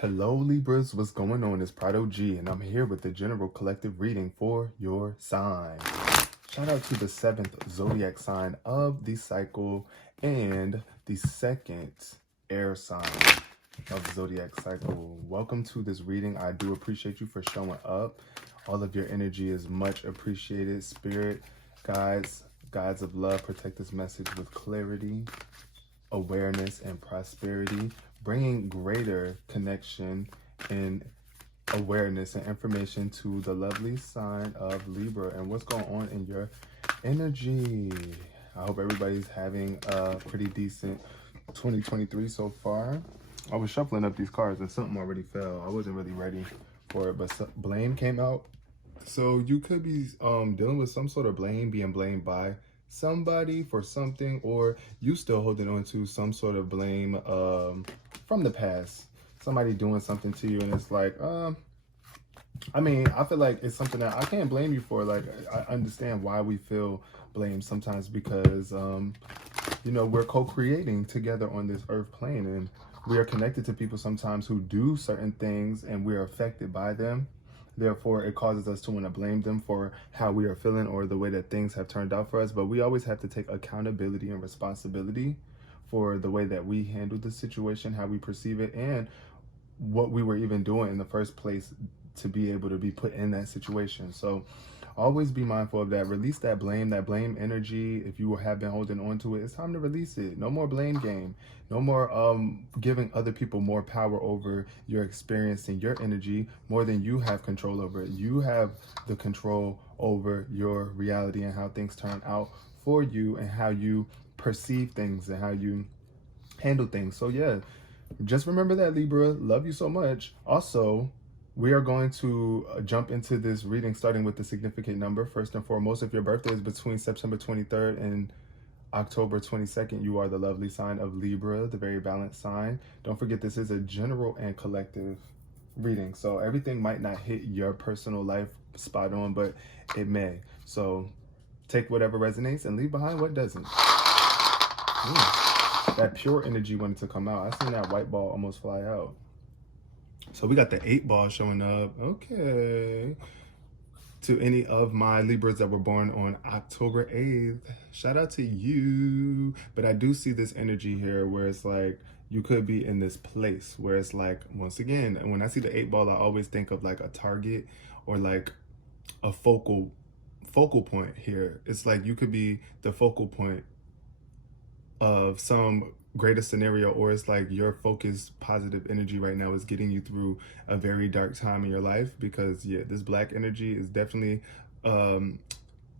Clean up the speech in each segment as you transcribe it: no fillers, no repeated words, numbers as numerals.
Hello Libras, what's going on? It's Prado G and I'm here with the general collective reading for your sign. Shout out to the 7th zodiac sign of the cycle and the 2nd air sign of the zodiac cycle. Welcome to this reading. I do appreciate you for showing up. All of your energy is much appreciated. Spirit, guides of love, protect this message with clarity, awareness, and prosperity, bringing greater connection and awareness and information to the lovely sign of Libra and what's going on in your energy. I hope everybody's having a pretty decent 2023 so far. I was shuffling up these cards and something already fell. I wasn't really ready for it, but blame came out. So you could be dealing with some sort of blame, being blamed by somebody for something, or you still holding on to some sort of blame from the past. Somebody doing something to you and it's like, I mean, I feel like it's something that I can't blame you for. Like, I understand why we feel blame sometimes because, you know, we're co-creating together on this earth plane and we are connected to people sometimes who do certain things and we're affected by them. Therefore, it causes us to want to blame them for how we are feeling or the way that things have turned out for us. But we always have to take accountability and responsibility for the way that we handle the situation, how we perceive it, and what we were even doing in the first place to be able to be put in that situation. So always be mindful of that. Release that blame energy. If you have been holding on to it, it's time to release it. No more blame game. No more giving other people more power over your experience and your energy more than you have control over it. You have the control over your reality and how things turn out for you and how you perceive things and how you handle things. So yeah, just remember that, Libra. Love you so much. Also, we are going to jump into this reading starting with the significant number. First and foremost, if your birthday is between September 23rd and October 22nd, you are the lovely sign of Libra, the very balanced sign. Don't forget, this is a general and collective reading. So everything might not hit your personal life spot on, but it may. So take whatever resonates and leave behind what doesn't. That pure energy wanted to come out. I seen that white ball almost fly out. So we got the 8 ball showing up. Okay. To any of my Libras that were born on October 8th, shout out to you. But I do see this energy here where it's like you could be in this place where it's like, once again, when I see the 8 ball, I always think of like a target or like a focal point here. It's like you could be the focal point of some greater scenario, or it's like your focused positive energy right now is getting you through a very dark time in your life. Because yeah, this black energy is definitely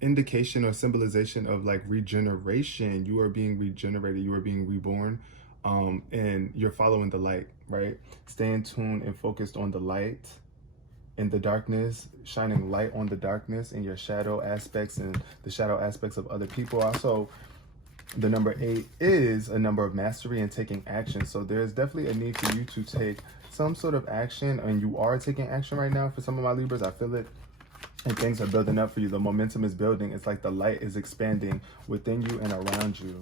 indication or symbolization of like regeneration. You are being regenerated, you are being reborn, and you're following the light, right? Staying tuned and focused on the light in the darkness, shining light on the darkness and your shadow aspects and the shadow aspects of other people. Also, the number 8 is a number of mastery and taking action. So there's definitely a need for you to take some sort of action, and you are taking action right now for some of my Libras. I feel it, and things are building up for you. The momentum is building. It's like the light is expanding within you and around you.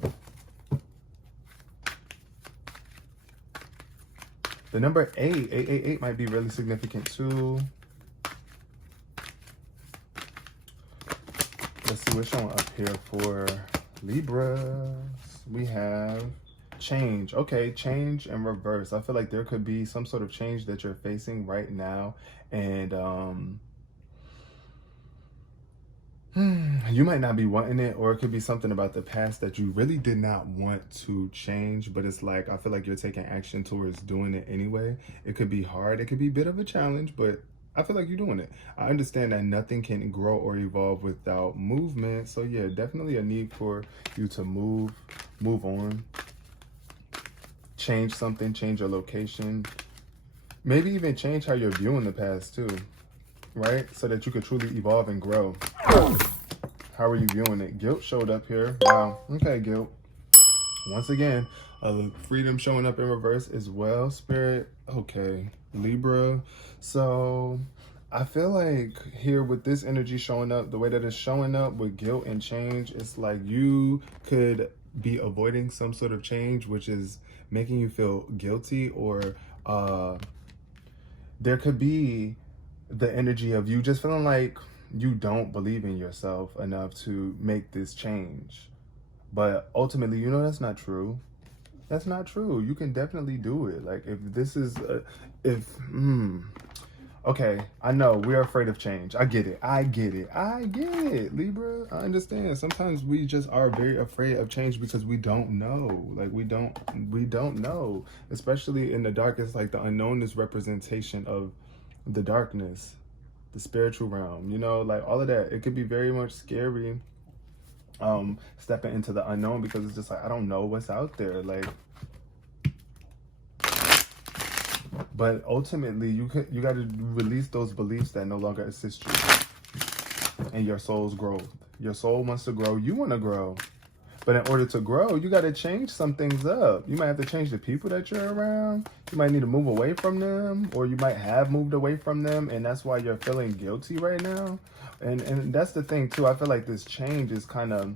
The number 8 might be really significant too. Let's see what's showing up here for Libras. We have change. Okay, change and reverse. I feel like there could be some sort of change that you're facing right now, and you might not be wanting it, or it could be something about the past that you really did not want to change, but it's like I feel like you're taking action towards doing it anyway. It could be hard, it could be a bit of a challenge, but I feel like you're doing it. I understand that nothing can grow or evolve without movement. So yeah, definitely a need for you to move on, change something, change your location, maybe even change how you're viewing the past too, right? So that you could truly evolve and grow. How are you viewing it? Guilt showed up here. Wow. Okay, guilt. Once again, freedom showing up in reverse as well, Spirit. Okay, Libra. So I feel like here with this energy showing up, the way that it's showing up with guilt and change, it's like you could be avoiding some sort of change, which is making you feel guilty or there could be the energy of you just feeling like you don't believe in yourself enough to make this change. But ultimately, you know, that's not true. That's not true. You can definitely do it. Like, if this is, okay, I know we're afraid of change. I get it. I get it. I get it, Libra. I understand. Sometimes we just are very afraid of change because we don't know. Like, we don't know. Especially in the darkest, like the unknown is representation of the darkness, the spiritual realm, you know, like all of that. It could be very much scary stepping into the unknown because it's just like, I don't know what's out there. Like, but ultimately you got to release those beliefs that no longer assist you in your soul's growth. Your soul wants to grow, you want to grow, but in order to grow, you got to change some things up. You might have to change the people that you're around. You might need to move away from them, or you might have moved away from them, and that's why you're feeling guilty right now. And that's the thing too. I feel like this change is kind of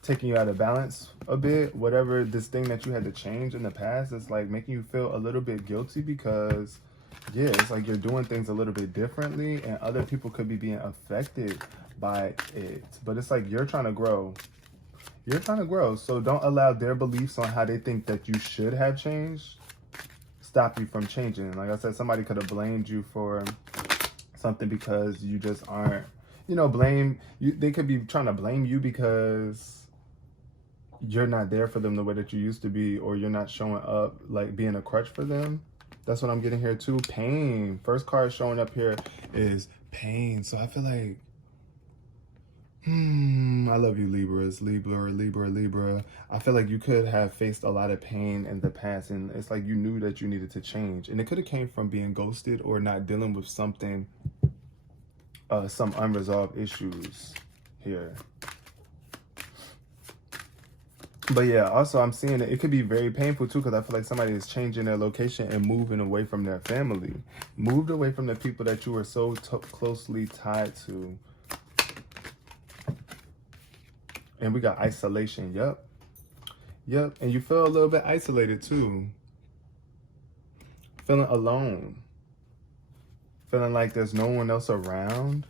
taking you out of balance a bit. Whatever this thing that you had to change in the past, it's like making you feel a little bit guilty because, yeah, it's like you're doing things a little bit differently, and other people could be being affected by it. But it's like you're trying to grow. You're trying to grow, so don't allow their beliefs on how they think that you should have changed stop you from changing. Like I said, somebody could have blamed you for something because you just aren't, you know, they could be trying to blame you because you're not there for them the way that you used to be, or you're not showing up, like being a crutch for them. That's what I'm getting here too. Pain. First card showing up here is pain. So I feel like, I love you, Libras. Libra. I feel like you could have faced a lot of pain in the past, and it's like you knew that you needed to change. And it could have came from being ghosted or not dealing with something, some unresolved issues here. But yeah, also I'm seeing it could be very painful too, because I feel like somebody is changing their location and moving away from their family. Moved away from the people that you were so closely tied to. And we got isolation. Yep. And you feel a little bit isolated too. Feeling alone. Feeling like there's no one else around.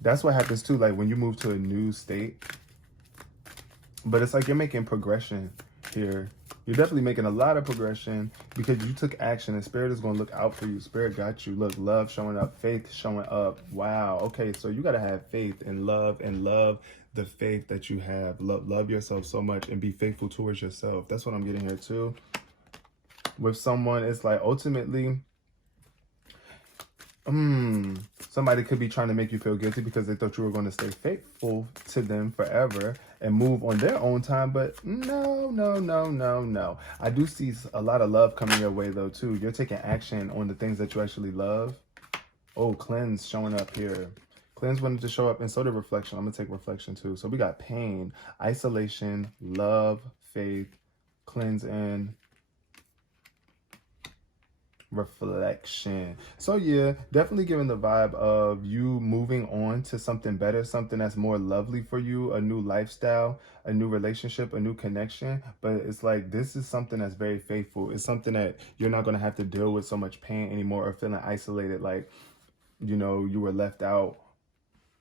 That's what happens too, like when you move to a new state. But it's like you're making progression here. You're definitely making a lot of progression because you took action, and Spirit is going to look out for you. Spirit got you. Look, love showing up, faith showing up. Wow. Okay, so you got to have faith and love the faith that you have. Love yourself so much and be faithful towards yourself. That's what I'm getting here too. With someone, it's like ultimately, somebody could be trying to make you feel guilty because they thought you were going to stay faithful to them forever and move on their own time. But no. I do see a lot of love coming your way though too. You're taking action on the things that you actually love. Oh, cleanse showing up here. Cleanse wanted to show up, and so did reflection. I'm going to take reflection too. So we got pain, isolation, love, faith, cleanse, and reflection. So yeah, definitely giving the vibe of you moving on to something better, something that's more lovely for you, a new lifestyle, a new relationship, a new connection. But it's like this is something that's very faithful. It's something that you're not going to have to deal with so much pain anymore, or feeling isolated, like, you know, you were left out.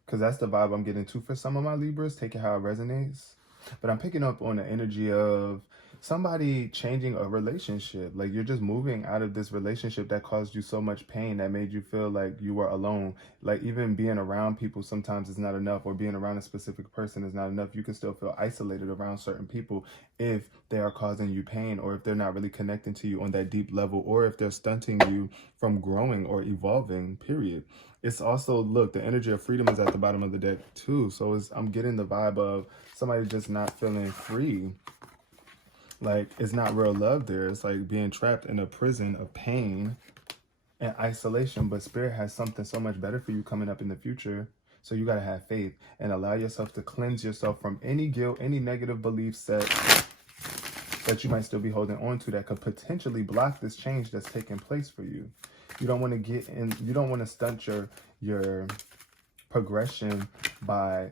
Because that's the vibe I'm getting too for some of my Libras. Take it how it resonates. But I'm picking up on the energy of somebody changing a relationship. Like you're just moving out of this relationship that caused you so much pain, that made you feel like you were alone. Like even being around people sometimes is not enough, or being around a specific person is not enough. You can still feel isolated around certain people if they are causing you pain, or if they're not really connecting to you on that deep level, or if they're stunting you from growing or evolving, period. It's also, look, the energy of freedom is at the bottom of the deck too. So I'm getting the vibe of somebody just not feeling free. Like it's not real love there. It's like being trapped in a prison of pain and isolation. But Spirit has something so much better for you coming up in the future. So you got to have faith and allow yourself to cleanse yourself from any guilt, any negative belief set that you might still be holding on to that could potentially block this change that's taking place for you. You don't want to get in, you don't want to stunt your progression by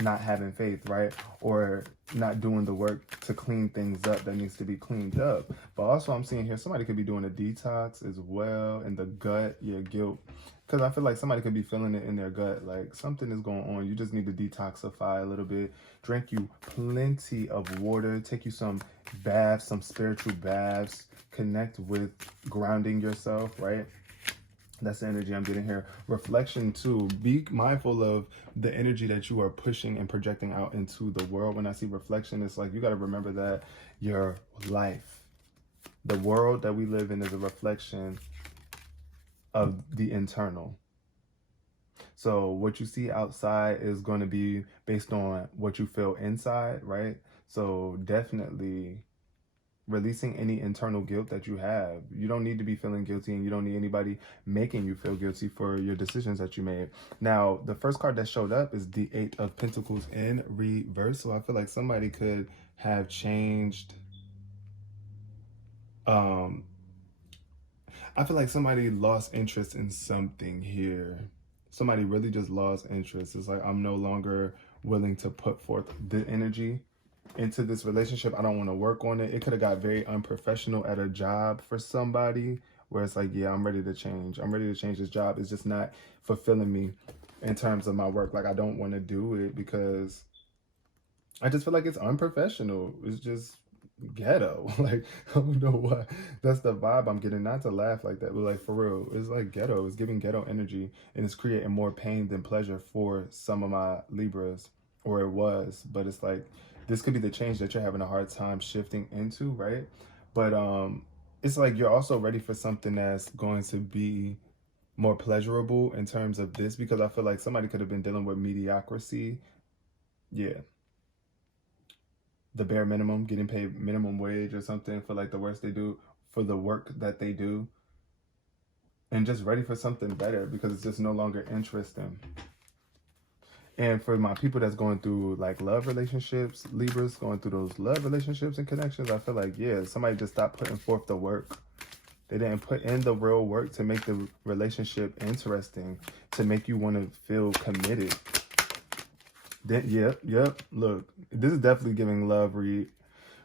not having faith, right? Or not doing the work to clean things up that needs to be cleaned up. But also I'm seeing here somebody could be doing a detox as well in the gut, yeah, guilt. Because I feel like somebody could be feeling it in their gut, like something is going on. You just need to detoxify a little bit. Drink you plenty of water. Take you some baths, some spiritual baths. Connect with grounding yourself, right? That's the energy I'm getting here. Reflection too. Be mindful of the energy that you are pushing and projecting out into the world. When I see reflection, it's like you got to remember that your life, the world that we live in, is a reflection of the internal. So what you see outside is going to be based on what you feel inside, right? So definitely releasing any internal guilt that you have. You don't need to be feeling guilty, and you don't need anybody making you feel guilty for your decisions that you made. Now, the first card that showed up is the 8 of Pentacles in reverse. So I feel like somebody could have changed. I feel like somebody lost interest in something here. Somebody really just lost interest. It's like, I'm no longer willing to put forth the energy into this relationship. I don't want to work on it. It could have got very unprofessional at a job for somebody where it's like, yeah, I'm ready to change. I'm ready to change this job. It's just not fulfilling me in terms of my work. Like, I don't want to do it because I just feel like it's unprofessional. It's just ghetto. Like, I don't know why. That's the vibe I'm getting. Not to laugh like that, but like, for real, it's like ghetto. It's giving ghetto energy, and it's creating more pain than pleasure for some of my Libras, or it was. But it's like, this could be the change that you're having a hard time shifting into, right? But it's like you're also ready for something that's going to be more pleasurable in terms of this, because I feel like somebody could have been dealing with mediocrity. Yeah. The bare minimum, getting paid minimum wage or something for like the work they do, for the work that they do, and just ready for something better because it's just no longer interesting. And for my people that's going through like love relationships, Libras going through those love relationships and connections, I feel like, yeah, somebody just stopped putting forth the work. They didn't put in the real work to make the relationship interesting, to make you want to feel committed. Then, yep. Look, this is definitely giving love read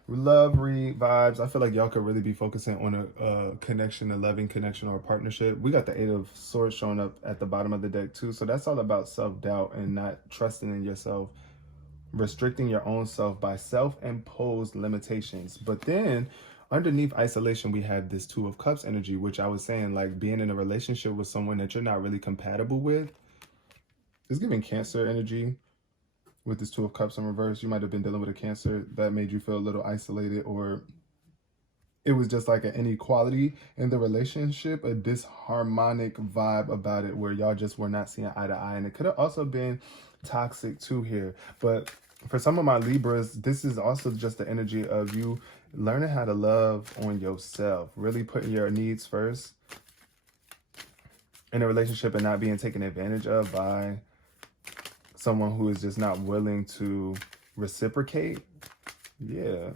vibes. I feel like y'all could really be focusing on a connection, a loving connection, or a partnership. We got the 8 of Swords showing up at the bottom of the deck too. So that's all about self-doubt and not trusting in yourself, restricting your own self by self-imposed limitations. But then underneath isolation, we have this 2 of Cups energy, which I was saying, like being in a relationship with someone that you're not really compatible with. It's giving Cancer energy. With this 2 of Cups in reverse, you might have been dealing with a Cancer that made you feel a little isolated, or it was just like an inequality in the relationship, a disharmonic vibe about it where y'all just were not seeing eye to eye. And it could have also been toxic too here. But for some of my Libras, this is also just the energy of you learning how to love on yourself, really putting your needs first in a relationship and not being taken advantage of by someone who is just not willing to reciprocate. Yeah.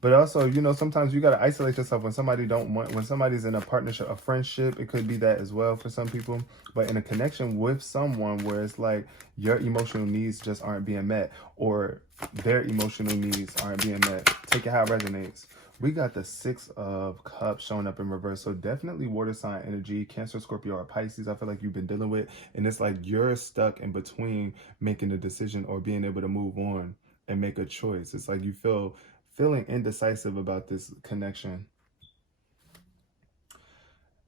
But also, you know, sometimes you got to isolate yourself when when somebody's in a partnership, a friendship, it could be that as well for some people. But in a connection with someone where it's like your emotional needs just aren't being met, or their emotional needs aren't being met. Take it how it resonates. We got the 6 of Cups showing up in reverse. So definitely water sign energy, Cancer, Scorpio, or Pisces. I feel like you've been dealing with. And it's like you're stuck in between making a decision or being able to move on and make a choice. It's like you feeling indecisive about this connection.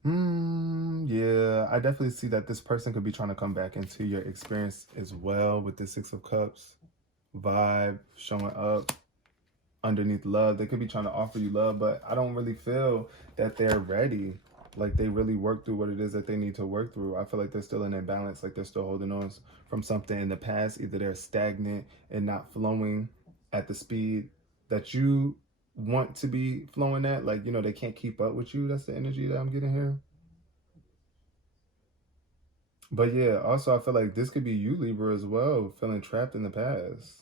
Yeah, I definitely see that this person could be trying to come back into your experience as well with the 6 of Cups vibe showing up underneath love. They could be trying to offer you love, but I don't really feel that they're ready. Like they really work through what it is that they need to work through. I feel like they're still in imbalance, like they're still holding on from something in the past. Either they're stagnant and not flowing at the speed that you want to be flowing at. Like, you know, they can't keep up with you. That's the energy that I'm getting here. But yeah, also I feel like this could be you, Libra, as well, feeling trapped in the past.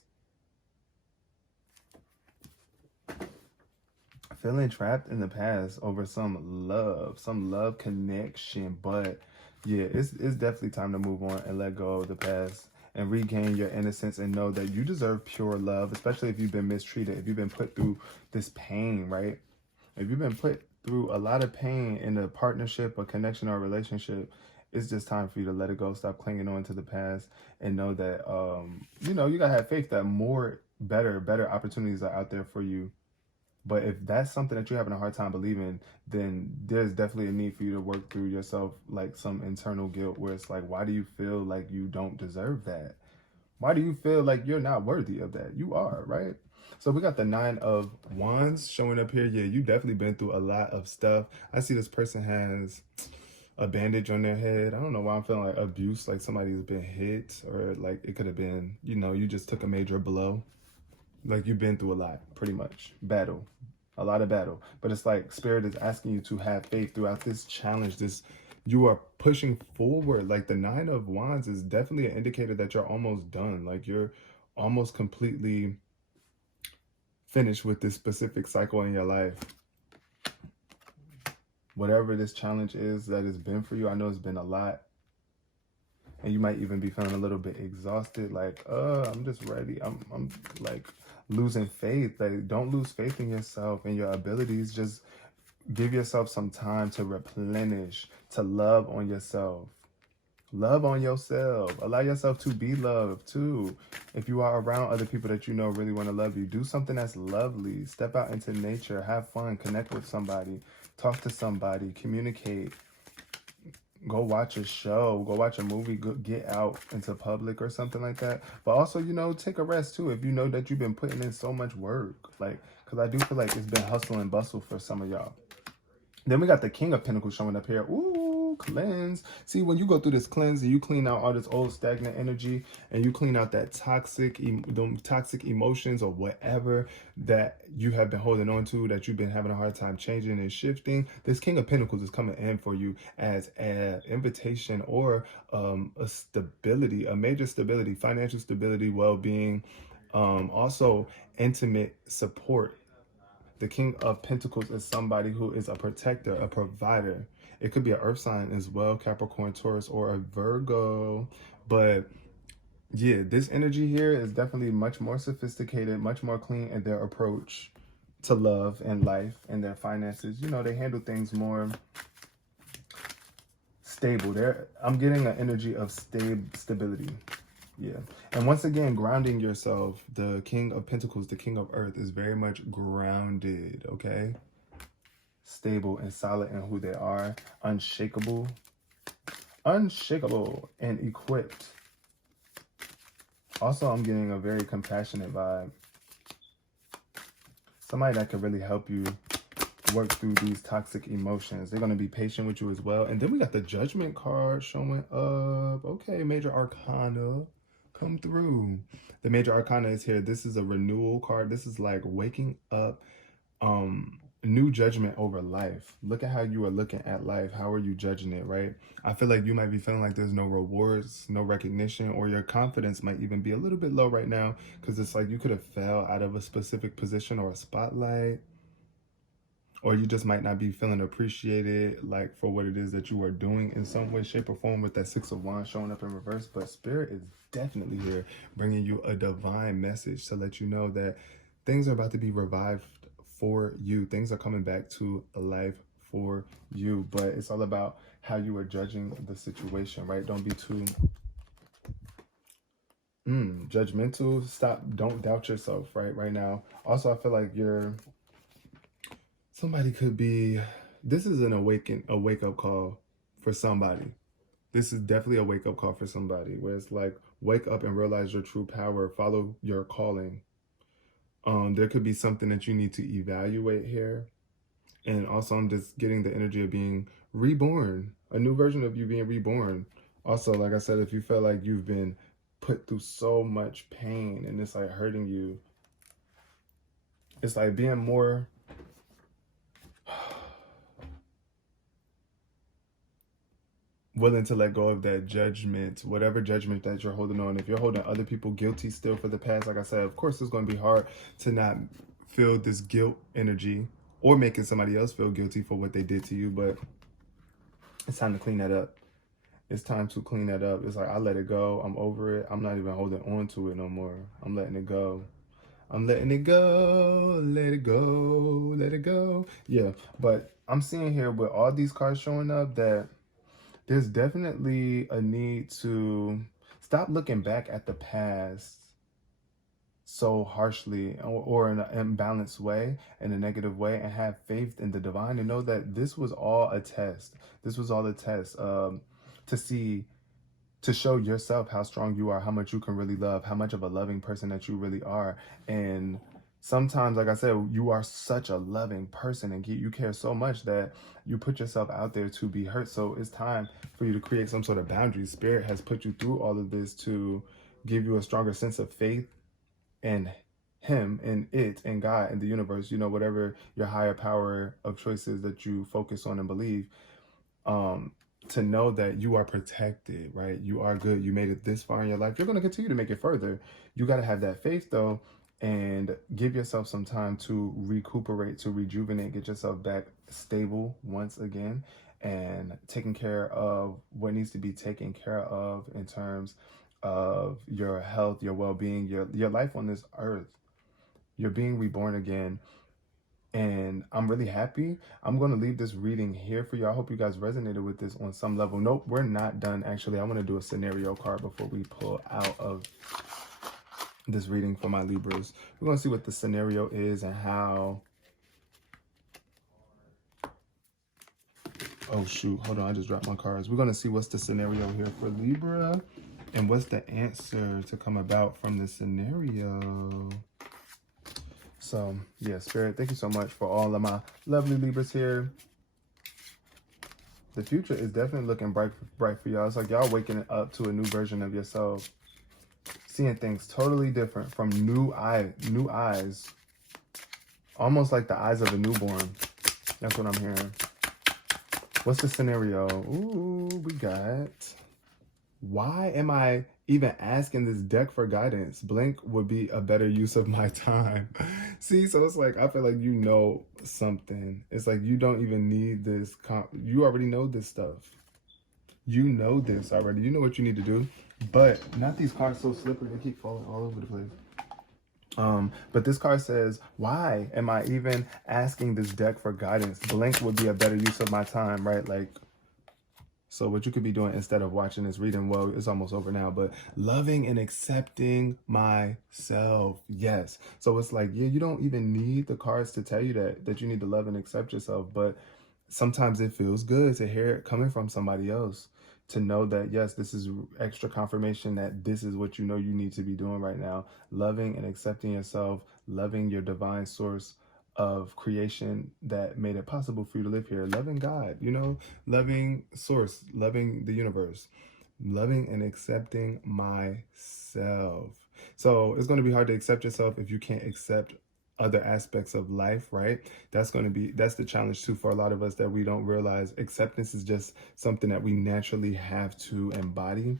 Feeling trapped in the past over some love connection. But yeah, it's definitely time to move on and let go of the past and regain your innocence and know that you deserve pure love, especially if you've been mistreated, if you've been put through this pain, right? If you've been put through a lot of pain in a partnership, a connection, or a relationship, it's just time for you to let it go. Stop clinging on to the past and know that, you know, you gotta have faith that more better opportunities are out there for you. But if that's something that you're having a hard time believing, then there's definitely a need for you to work through yourself, like some internal guilt where it's like, why do you feel like you don't deserve that? Why do you feel like you're not worthy of that? You are, right? So we got the 9 of Wands showing up here. Yeah, you definitely been through a lot of stuff. I see this person has a bandage on their head. I don't know why I'm feeling like abuse, like somebody's been hit, or like it could have been, you know, you just took a major blow. Like you've been through a lot, pretty much. Battle. A lot of battle. But it's like Spirit is asking you to have faith throughout this challenge. You are pushing forward. Like the 9 of Wands is definitely an indicator that you're almost done. Like you're almost completely finished with this specific cycle in your life. Whatever this challenge is that has been for you, I know it's been a lot. And you might even be feeling a little bit exhausted, like, I'm just ready. I'm like losing faith. Like, don't lose faith in yourself and your abilities. Just give yourself some time to replenish, to love on yourself. Love on yourself. Allow yourself to be loved too. If you are around other people that you know really want to love you, do something that's lovely. Step out into nature, have fun, connect with somebody, talk to somebody, communicate. Go watch a show, go watch a movie, go get out into public or something like that. But also, you know, take a rest too if you know that you've been putting in so much work. Like, because I do feel like it's been hustle and bustle for some of y'all. Then we got the King of Pentacles showing up here. Ooh, cleanse. See, when you go through this cleanse and you clean out all this old stagnant energy and you clean out that toxic emotions or whatever that you have been holding on to, that you've been having a hard time changing and shifting, this King of Pentacles is coming in for you as an invitation or a stability, a major stability, financial stability, well-being, also intimate support. The King of Pentacles is somebody who is a protector, a provider. It could be an earth sign as well, Capricorn, Taurus, or a Virgo. But yeah, this energy here is definitely much more sophisticated, much more clean in their approach to love and life and their finances. You know, they handle things more stable. I'm getting an energy of stability. Yeah. And once again, grounding yourself. The King of Pentacles, the King of Earth, is very much grounded, okay? Stable and solid in who they are. Unshakable. Unshakable and equipped. Also, I'm getting a very compassionate vibe. Somebody that could really help you work through these toxic emotions. They're going to be patient with you as well. And then we got the Judgment card showing up. Okay, Major Arcana. Come through. The Major Arcana is here. This is a renewal card. This is like waking up, new judgment over life. Look at how you are looking at life. How are you judging it, right? I feel like you might be feeling like there's no rewards, no recognition, or your confidence might even be a little bit low right now because it's like you could have fell out of a specific position or a spotlight. Or you just might not be feeling appreciated, like, for what it is that you are doing in some way, shape, or form with that 6 of Wands showing up in reverse. But Spirit is definitely here bringing you a divine message to let you know that things are about to be revived for you. Things are coming back to life for you. But it's all about how you are judging the situation, right? Don't be too judgmental. Don't doubt yourself, right now. Also, I feel like somebody could be, this is a wake-up call for somebody. This is definitely a wake-up call for somebody where it's like, wake up and realize your true power, follow your calling. There could be something that you need to evaluate here. And also I'm just getting the energy of being reborn, a new version of you being reborn. Also, like I said, if you feel like you've been put through so much pain and it's like hurting you, it's like being more willing to let go of that judgment, whatever judgment that you're holding on. If you're holding other people guilty still for the past, like I said, of course it's going to be hard to not feel this guilt energy or making somebody else feel guilty for what they did to you, but it's time to clean that up. It's time to clean that up. It's like, I let it go. I'm over it. I'm not even holding on to it no more. I'm letting it go. I'm letting it go. Let it go. Let it go. Yeah. But I'm seeing here with all these cards showing up that there's definitely a need to stop looking back at the past so harshly, or in an imbalanced way, in a negative way, and have faith in the divine and know that this was all a test. This was all a test, to see, to show yourself how strong you are, how much you can really love, how much of a loving person that you really are. And sometimes, like I said, you are such a loving person and you care so much that you put yourself out there to be hurt. So it's time for you to create some sort of boundaries. Spirit has put you through all of this to give you a stronger sense of faith and him and it and God and the universe, whatever your higher power of choices that you focus on and believe, to know that you are protected, right? You are good. You made it this far in your life. You're going to continue to make it further. You got to have that faith though, and give yourself some time to recuperate, to rejuvenate, get yourself back stable once again, and taking care of what needs to be taken care of in terms of your health, your well-being, your life on this earth. You're being reborn again. And I'm really happy. I'm going to leave this reading here for you. I hope you guys resonated with this on some level. Nope, we're not done. Actually, I want to do a scenario card before we pull out of this reading for my Libras. We're going to see what the scenario is and how... Oh, shoot. Hold on. I just dropped my cards. We're going to see what's the scenario here for Libra and what's the answer to come about from this scenario. So, yeah, Spirit, thank you so much for all of my lovely Libras here. The future is definitely looking bright for y'all. It's like y'all waking up to a new version of yourself. Seeing things totally different from new eyes. Almost like the eyes of a newborn. That's what I'm hearing. What's the scenario? Ooh, we got... Why am I even asking this deck for guidance? Blank would be a better use of my time. See, so it's like, I feel like you know something. It's like you don't even need this. You already know this stuff. You know this already. You know what you need to do. But not these cards so slippery. They keep falling all over the place. But this card says, why am I even asking this deck for guidance? Blank would be a better use of my time, right? Like, so what you could be doing instead of watching this reading, well, it's almost over now, but loving and accepting myself. Yes. So it's like, yeah, you don't even need the cards to tell you that you need to love and accept yourself. But sometimes it feels good to hear it coming from somebody else, to know that, yes, this is extra confirmation that this is what you know you need to be doing right now. Loving and accepting yourself, loving your divine source of creation that made it possible for you to live here, loving God, loving source, loving the universe, loving and accepting myself. So it's going to be hard to accept yourself if you can't accept other aspects of life, right? That's the challenge too for a lot of us, that we don't realize acceptance is just something that we naturally have to embody.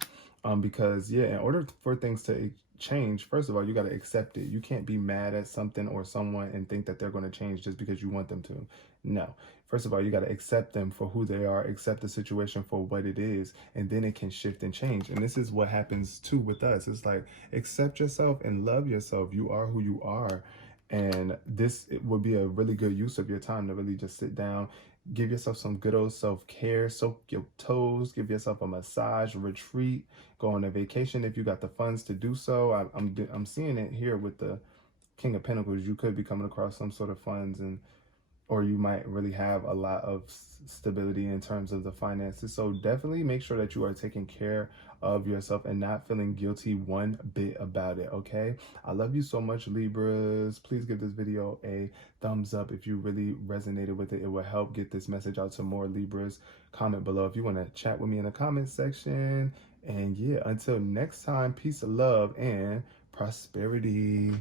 Because yeah, in order for things to change, first of all, you got to accept it. You can't be mad at something or someone and think that they're going to change just because you want them to. No. First of all, you got to accept them for who they are, accept the situation for what it is, and then it can shift and change. And this is what happens too with us. It's like, accept yourself and love yourself. You are who you are. And it would be a really good use of your time to really just sit down, give yourself some good old self-care, soak your toes, give yourself a massage, retreat, go on a vacation if you got the funds to do so. I'm seeing it here with the King of Pentacles. You could be coming across some sort of funds, or you might really have a lot of stability in terms of the finances. So definitely make sure that you are taking care of yourself and not feeling guilty one bit about it, okay? I love you so much, Libras. Please give this video a thumbs up if you really resonated with it. It will help get this message out to more Libras. Comment below if you want to chat with me in the comment section. And yeah, until next time, peace, love, and prosperity.